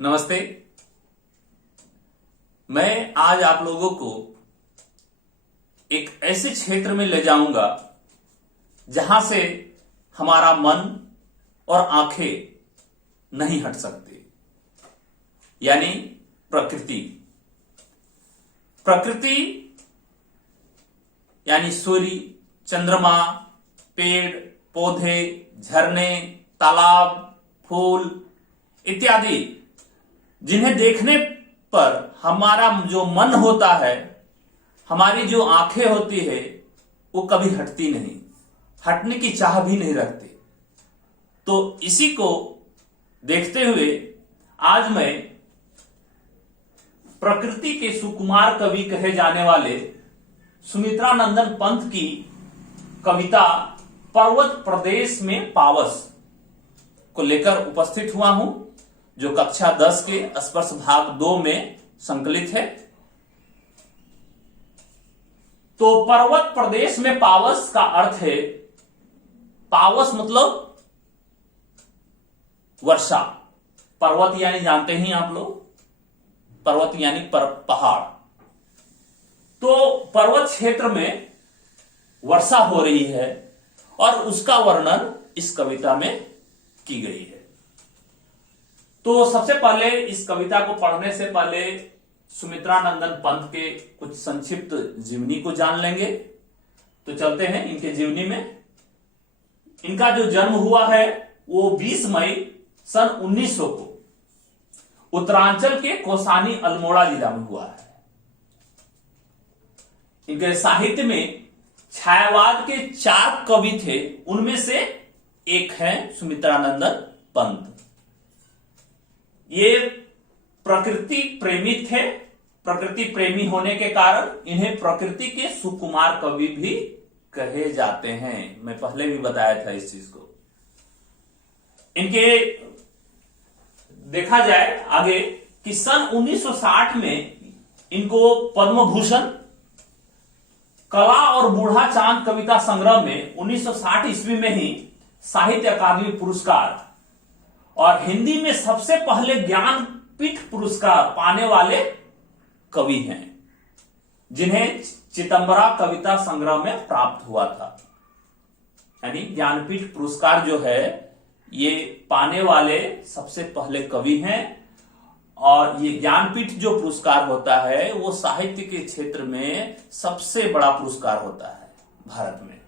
नमस्ते। मैं आज आप लोगों को एक ऐसे क्षेत्र में ले जाऊंगा जहां से हमारा मन और आंखें नहीं हट सकते, यानी प्रकृति। प्रकृति यानी सूर्य, चंद्रमा, पेड़ पौधे, झरने, तालाब, फूल इत्यादि, जिन्हें देखने पर हमारा जो मन होता है, हमारी जो आंखें होती है, वो कभी हटती नहीं, हटने की चाह भी नहीं रखते। तो इसी को देखते हुए आज मैं प्रकृति के सुकुमार कवि कहे जाने वाले सुमित्रानंदन पंत की कविता पर्वत प्रदेश में पावस को लेकर उपस्थित हुआ हूं, जो कक्षा 10 के स्पर्श भाग 2 में संकलित है। तो पर्वत प्रदेश में पावस का अर्थ है, पावस मतलब वर्षा। पर्वत यानी जानते ही आप लोग, पर्वत यानी पहाड़। तो पर्वत क्षेत्र में वर्षा हो रही है और उसका वर्णन इस कविता में की गई है। तो सबसे पहले इस कविता को पढ़ने से पहले सुमित्रानंदन पंत के कुछ संक्षिप्त जीवनी को जान लेंगे। तो चलते हैं इनके जीवनी में। इनका जो जन्म हुआ है वो 20 मई सन 1900 को उत्तरांचल के कौसानी अल्मोड़ा जिला में हुआ है। इनके साहित्य में छायावाद के 4 कवि थे, उनमें से एक है सुमित्रानंदन पंत। ये प्रकृति प्रेमी थे। प्रकृति प्रेमी होने के कारण इन्हें प्रकृति के सुकुमार कवि भी कहे जाते हैं। मैं पहले भी बताया था इस चीज को। इनके देखा जाए आगे कि सन 1960 में इनको पद्म भूषण, कला और बूढ़ा चांद कविता संग्रह में 1960 ईस्वी में ही साहित्य अकादमी पुरस्कार और हिंदी में सबसे पहले ज्ञानपीठ पुरस्कार पाने वाले कवि हैं, जिन्हें चितंबरा कविता संग्रह में प्राप्त हुआ था। यानी ज्ञानपीठ पुरस्कार जो है ये पाने वाले सबसे पहले कवि हैं। और ये ज्ञानपीठ जो पुरस्कार होता है वो साहित्य के क्षेत्र में सबसे बड़ा पुरस्कार होता है भारत में।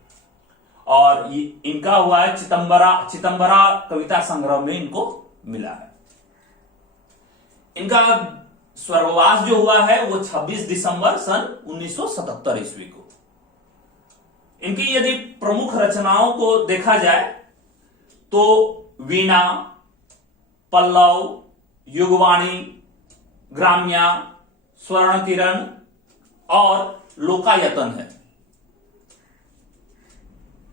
और इनका हुआ है चितंबरा कविता संग्रह में इनको मिला है। इनका स्वर्गवास जो हुआ है वो 26 दिसंबर सन 1977 ईस्वी को। इनकी यदि प्रमुख रचनाओं को देखा जाए तो वीणा, पल्लव, युगवाणी, ग्राम्या, स्वर्ण किरण और लोकायतन है।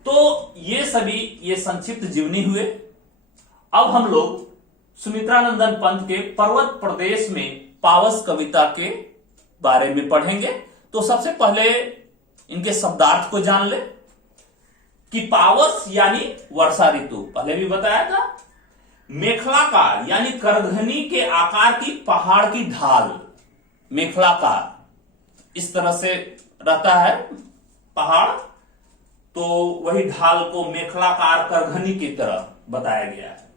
तो ये सभी ये संक्षिप्त जीवनी हुए। अब हम लोग सुमित्रानंदन पंत के पर्वत प्रदेश में पावस कविता के बारे में पढ़ेंगे। तो सबसे पहले इनके शब्दार्थ को जान ले कि पावस यानी वर्षा ऋतु, पहले भी बताया था। मेखलाकार यानी करघनी के आकार की पहाड़ की ढाल, मेखलाकार इस तरह से रहता है पहाड़, तो वही ढाल को मेखलाकार करघनी की तरह बताया गया है।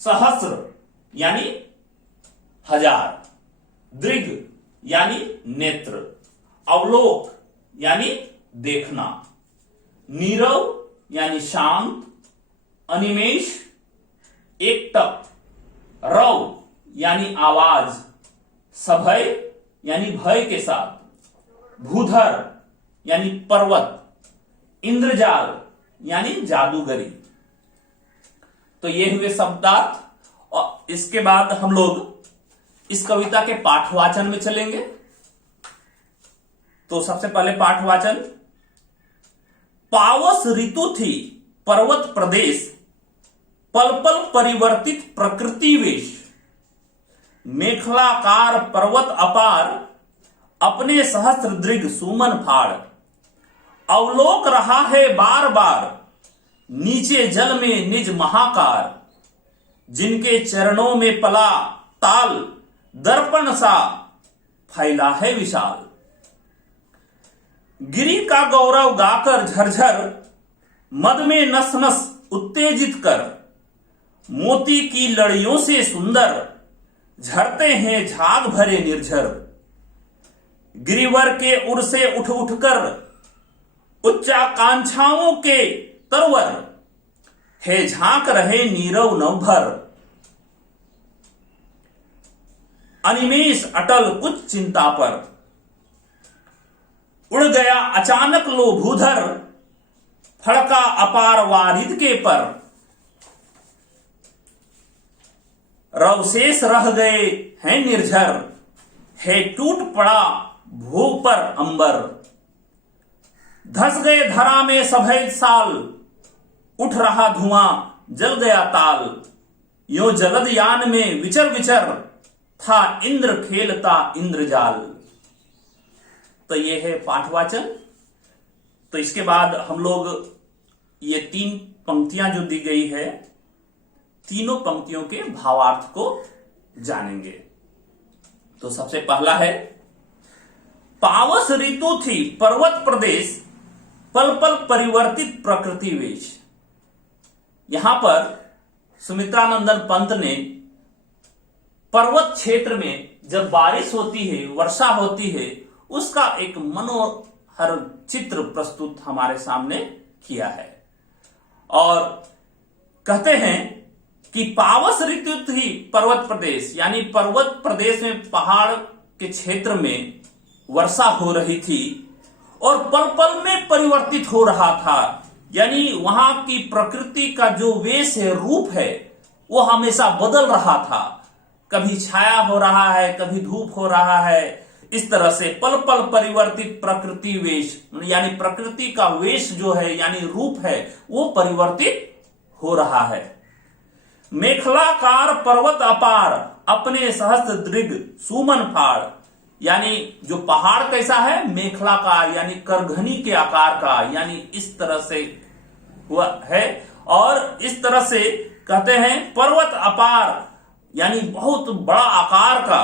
सहस्र यानी 1000, दृग यानी नेत्र, अवलोक यानी देखना, नीरव यानी शांत, अनिमेष एकटक, रव यानी आवाज, सभय यानी भय के साथ, भूधर यानी पर्वत, इंद्रजाल यानी जादूगरी। तो ये हुए शब्दार्थ। और इसके बाद हम लोग इस कविता के पाठवाचन में चलेंगे। तो सबसे पहले पाठवाचन। पावस ऋतु थी पर्वत प्रदेश, पल पल परिवर्तित प्रकृति वेश, मेखलाकार पर्वत अपार, अपने सहस्त्र दृग सुमन फाड़, अवलोक रहा है बार बार, नीचे जल में निज महाकार, जिनके चरणों में पला ताल, दर्पण सा फैला है विशाल। गिरी का गौरव गाकर झरझर, मद में नस नस उत्तेजित कर, मोती की लड़ियों से सुंदर, झरते हैं झाग भरे निर्झर। गिरिवर के उर से उठ उठकर, उच्चाकांक्षाओं के तरवर, है झांक रहे नीरव नवभर। अनिमेष अटल कुछ चिंता पर, उड़ गया अचानक लो भूधर, फड़का अपार वारिद के पर। रवशेष रह गए हैं निर्झर, है टूट पड़ा भू पर अंबर। धस गए धरा में सफेद साल, उठ रहा धुआं जल गया ताल। यो जलद यान में विचर विचर, था इंद्र खेलता इंद्रजाल। तो ये है पाठवाचन। तो इसके बाद हम लोग ये 3 पंक्तियां जो दी गई है, तीनों पंक्तियों के भावार्थ को जानेंगे। तो सबसे पहला है, पावस ऋतु थी पर्वत प्रदेश, पल पल परिवर्तित प्रकृति वेश। यहां पर सुमित्रानंदन पंत ने पर्वत क्षेत्र में जब बारिश होती है, वर्षा होती है, उसका एक मनोहर चित्र प्रस्तुत हमारे सामने किया है। और कहते हैं कि पावस ऋतु थी पर्वत प्रदेश, यानी पर्वत प्रदेश में पहाड़ के क्षेत्र में वर्षा हो रही थी और पल पल में परिवर्तित हो रहा था। यानी वहां की प्रकृति का जो वेश है, रूप है, वो हमेशा बदल रहा था। कभी छाया हो रहा है, कभी धूप हो रहा है। इस तरह से पल पल परिवर्तित प्रकृति वेश, यानी प्रकृति का वेश जो है, यानी रूप है, वो परिवर्तित हो रहा है। मेखलाकार पर्वत अपार, अपने सहस्त्र दृग सुमन फाड़। यानी जो पहाड़ कैसा है, मेखलाकार यानी करघनी के आकार का, यानी इस तरह से हुआ है। और इस तरह से कहते हैं पर्वत अपार, यानी बहुत बड़ा आकार का,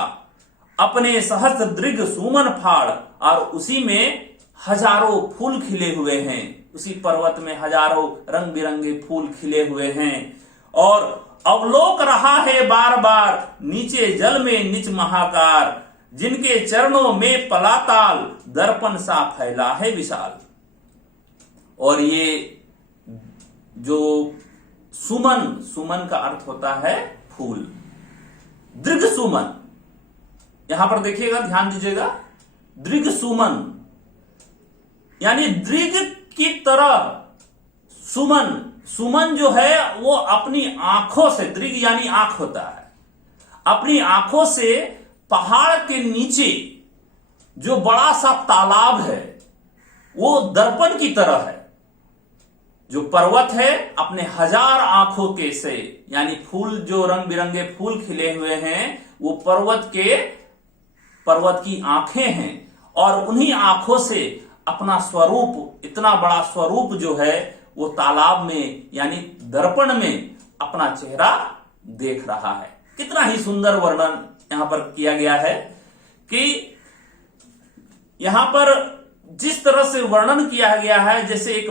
अपने सहस्त्र दृग सुमन फाड़, और उसी में हजारों फूल खिले हुए हैं। उसी पर्वत में हजारों रंग बिरंगे फूल खिले हुए हैं। और अवलोक रहा है बार बार, नीचे जल में निच महाकार, जिनके चरणों में पलाताल, दर्पण सा फैला है विशाल। और ये जो सुमन, सुमन का अर्थ होता है फूल। दृग सुमन, यहां पर देखिएगा, ध्यान दीजिएगा, दृग सुमन यानी दृग की तरह सुमन। सुमन जो है वो अपनी आंखों से, दृग यानी आंख होता है, अपनी आंखों से पहाड़ के नीचे जो बड़ा सा तालाब है, वो दर्पण की तरह है। जो पर्वत है अपने हजार आंखों के से, यानी फूल जो रंग बिरंगे फूल खिले हुए हैं, वो पर्वत की आंखें हैं। और उन्हीं आंखों से अपना स्वरूप, इतना बड़ा स्वरूप जो है, वो तालाब में यानी दर्पण में अपना चेहरा देख रहा है। कितना ही सुंदर वर्णन यहां पर किया गया है कि यहां पर जिस तरह से वर्णन किया गया है, जैसे एक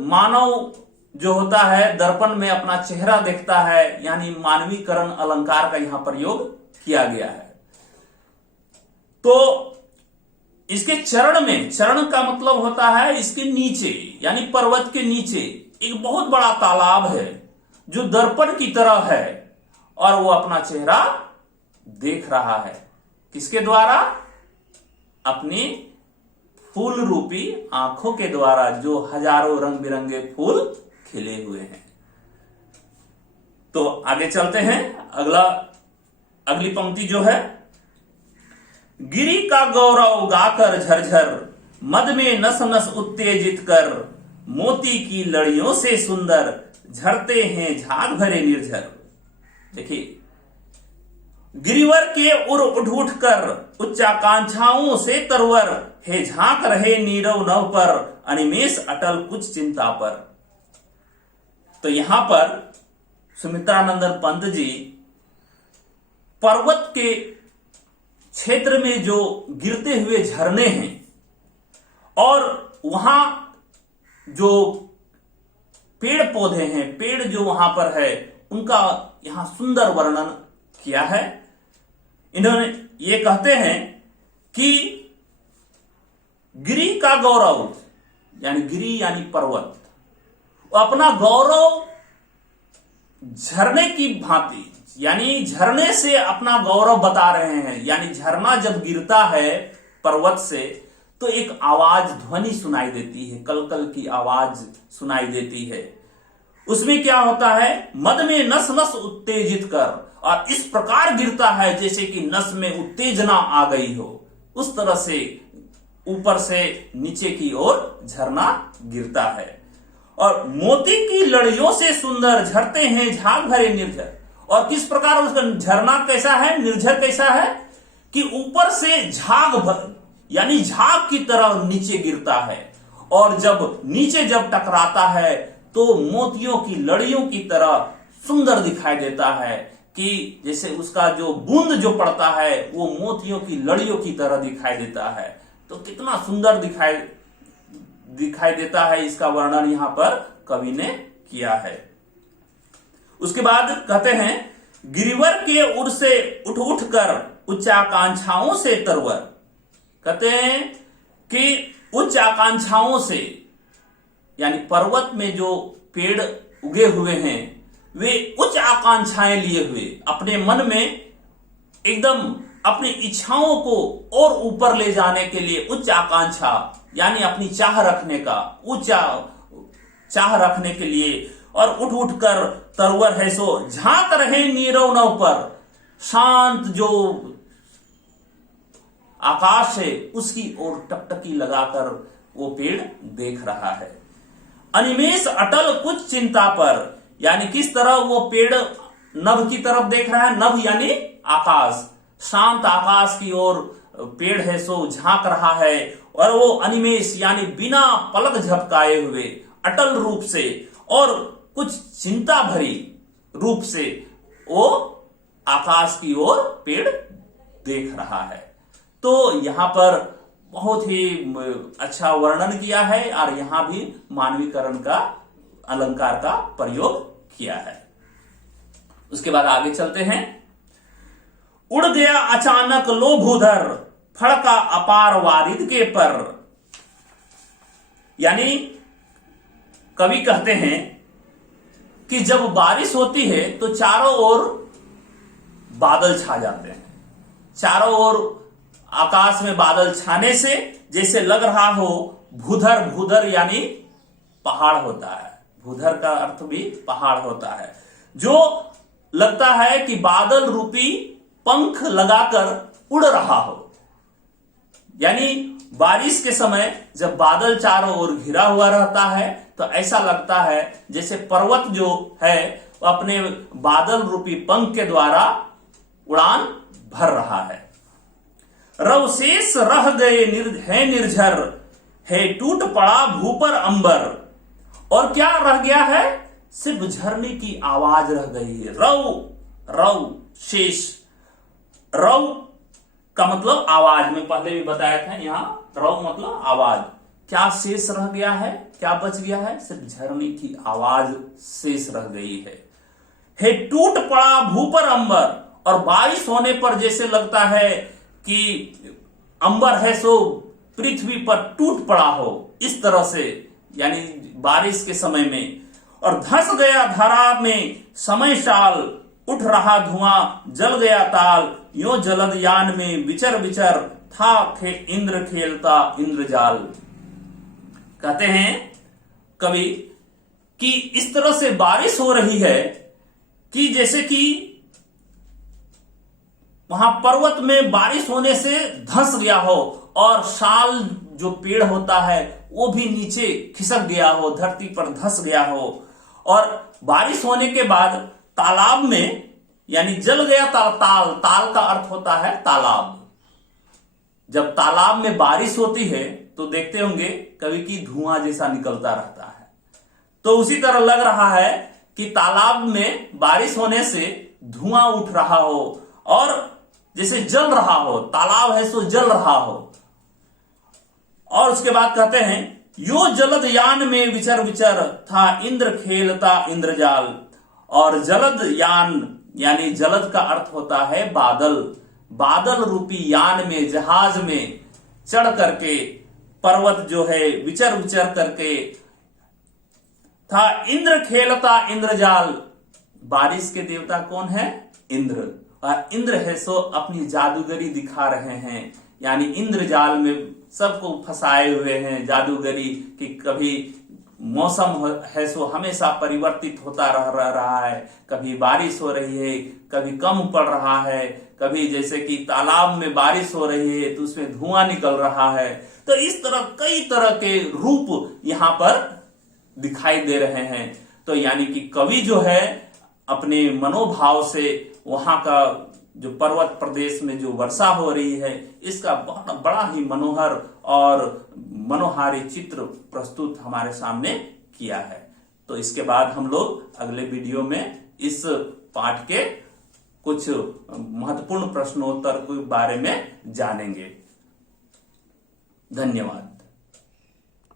मानव जो होता है दर्पण में अपना चेहरा देखता है, यानी मानवीकरण अलंकार का यहां प्रयोग किया गया है। तो इसके चरण में, चरण का मतलब होता है इसके नीचे, यानी पर्वत के नीचे एक बहुत बड़ा तालाब है जो दर्पण की तरह है, और वो अपना चेहरा देख रहा है। किसके द्वारा? अपनी फूल रूपी आंखों के द्वारा, जो हजारों रंग बिरंगे फूल खिले हुए हैं। तो आगे चलते हैं। अगली पंक्ति जो है, गिरी का गौरव गाकर झरझर, मद में नस नस उत्तेजित कर, मोती की लड़ियों से सुंदर, झरते हैं झाग भरे निर्झर। देखिए, गिरिवर के उर उठ उठ कर, उच्चाकांक्षाओं से तरवर, हे झांक रहे नीरव नव पर, अनिमेष अटल कुछ चिंता पर। तो यहां पर सुमित्रानंदन पंत जी पर्वत के क्षेत्र में जो गिरते हुए झरने हैं और वहां जो पेड़ पौधे हैं, पेड़ जो वहां पर है, उनका यहां सुंदर वर्णन किया है। इन्होंने ये कहते हैं कि गिरी का गौरव, यानी गिरी यानी पर्वत, अपना गौरव झरने की भांति, यानी झरने से अपना गौरव बता रहे हैं। यानी झरना जब गिरता है पर्वत से तो एक आवाज, ध्वनि सुनाई देती है, कलकल की आवाज सुनाई देती है। उसमें क्या होता है, मद में नस नस उत्तेजित कर, और इस प्रकार गिरता है जैसे कि नस में उत्तेजना आ गई हो। उस तरह से ऊपर से नीचे की ओर झरना गिरता है। और मोती की लड़ियों से सुंदर झरते हैं झाग भरे निर्झर। और किस प्रकार उसका झरना कैसा है, निर्झर कैसा है कि ऊपर से झाग भर, यानी झाग की तरह नीचे गिरता है, और जब नीचे जब टकराता है तो मोतियों की लड़ियों की तरह सुंदर दिखाई देता है, कि जैसे उसका जो बूंद जो पड़ता है वो मोतियों की लड़ियों की तरह दिखाई देता है। तो कितना सुंदर दिखाई देता है, इसका वर्णन यहां पर कवि ने किया है। उसके बाद कहते हैं, गिरिवर के उर से उठ उठ कर उच्चाकांक्षाओं से तरवर। कहते हैं कि उच्च आकांक्षाओं से, यानी पर्वत में जो पेड़ उगे हुए हैं वे उच्च आकांक्षाएं लिए हुए, अपने मन में एकदम अपनी इच्छाओं को और ऊपर ले जाने के लिए उच्च आकांक्षा, यानी अपनी चाह रखने का, ऊंचा चाह रखने के लिए, और उठ उठ कर तरवर है सो झांक रहे नीरव नव पर। शांत जो आकाश है उसकी ओर टकटकी लगाकर वो पेड़ देख रहा है। अनिमेष अटल कुछ चिंता पर, यानी किस तरह वो पेड़ नभ की तरफ देख रहा है, नभ यानी आकाश, शांत आकाश की ओर पेड़ है सो झांक रहा है। और वो अनिमेष यानी बिना पलक झपकाए हुए अटल रूप से और कुछ चिंता भरी रूप से वो आकाश की ओर पेड़ देख रहा है। तो यहां पर बहुत ही अच्छा वर्णन किया है और यहां भी मानवीकरण का, अलंकार का प्रयोग किया है। उसके बाद आगे चलते हैं। उड़ गया अचानक लोभूधर, फड़का अपार वारिद के पर। यानी कवि कहते हैं कि जब बारिश होती है तो चारों ओर बादल छा जाते हैं। चारों ओर आकाश में बादल छाने से जैसे लग रहा हो भूधर, भूधर यानी पहाड़ होता है, भूधर का अर्थ भी पहाड़ होता है, जो लगता है कि बादल रूपी पंख लगाकर उड़ रहा हो। यानी बारिश के समय जब बादल चारों ओर घिरा हुआ रहता है तो ऐसा लगता है जैसे पर्वत जो है वो अपने बादल रूपी पंख के द्वारा उड़ान भर रहा है। रवशेष रह गए है निर्झर, है टूट पड़ा भूपर अंबर। और क्या रह गया है, सिर्फ झरने की आवाज रह गई है। रव शेष, रव का मतलब आवाज, में पहले भी बताया था, यहां रव मतलब आवाज। क्या शेष रह गया है, क्या बच गया है, सिर्फ झरने की आवाज शेष रह गई है टूट पड़ा भूपर अंबर। और बारिश होने पर जैसे लगता है कि अंबर है सो पृथ्वी पर टूट पड़ा हो, इस तरह से, यानी बारिश के समय में। और धंस गया धरा में समय साल, उठ रहा धुआं जल गया ताल, यो जलद यान में विचर विचर, था इंद्र खेलता इंद्रजाल। कहते हैं कवि कि इस तरह से बारिश हो रही है कि जैसे कि वहां पर्वत में बारिश होने से धंस गया हो, और साल जो पेड़ होता है वो भी नीचे खिसक गया हो, धरती पर धंस गया हो। और बारिश होने के बाद तालाब में, यानी जल गया ताल का अर्थ होता है तालाब। जब तालाब में बारिश होती है तो देखते होंगे कभी की धुआं जैसा निकलता रहता है, तो उसी तरह लग रहा है कि तालाब में बारिश होने से धुआं उठ रहा हो और जैसे जल रहा हो, तालाब है सो जल रहा हो। और उसके बाद कहते हैं यो जलद यान में विचर विचर था इंद्र खेलता इंद्रजाल। और जलद यान यानी जलद का अर्थ होता है बादल। बादल रूपी यान में, जहाज में चढ़ करके पर्वत जो है विचर विचर करके था इंद्र खेलता इंद्रजाल। बारिश के देवता कौन है? इंद्र। और इंद्र है सो अपनी जादूगरी दिखा रहे हैं, यानी इंद्रजाल में सबको फंसाए हुए हैं जादूगरी कि कभी मौसम है सो हमेशा परिवर्तित होता रह रहा है, कभी बारिश हो रही है, कभी कम पड़ रहा है, कभी जैसे कि तालाब में बारिश हो रही है तो उसमें धुआं निकल रहा है। तो इस तरह कई तरह के रूप यहां पर दिखाई दे रहे हैं। तो यानी कि कवि जो है अपने मनोभाव से वहां का जो पर्वत प्रदेश में जो वर्षा हो रही है इसका बहुत बड़ा ही मनोहर और मनोहारी चित्र प्रस्तुत हमारे सामने किया है। तो इसके बाद हम लोग अगले वीडियो में इस पाठ के कुछ महत्वपूर्ण प्रश्नोत्तर के बारे में जानेंगे। धन्यवाद।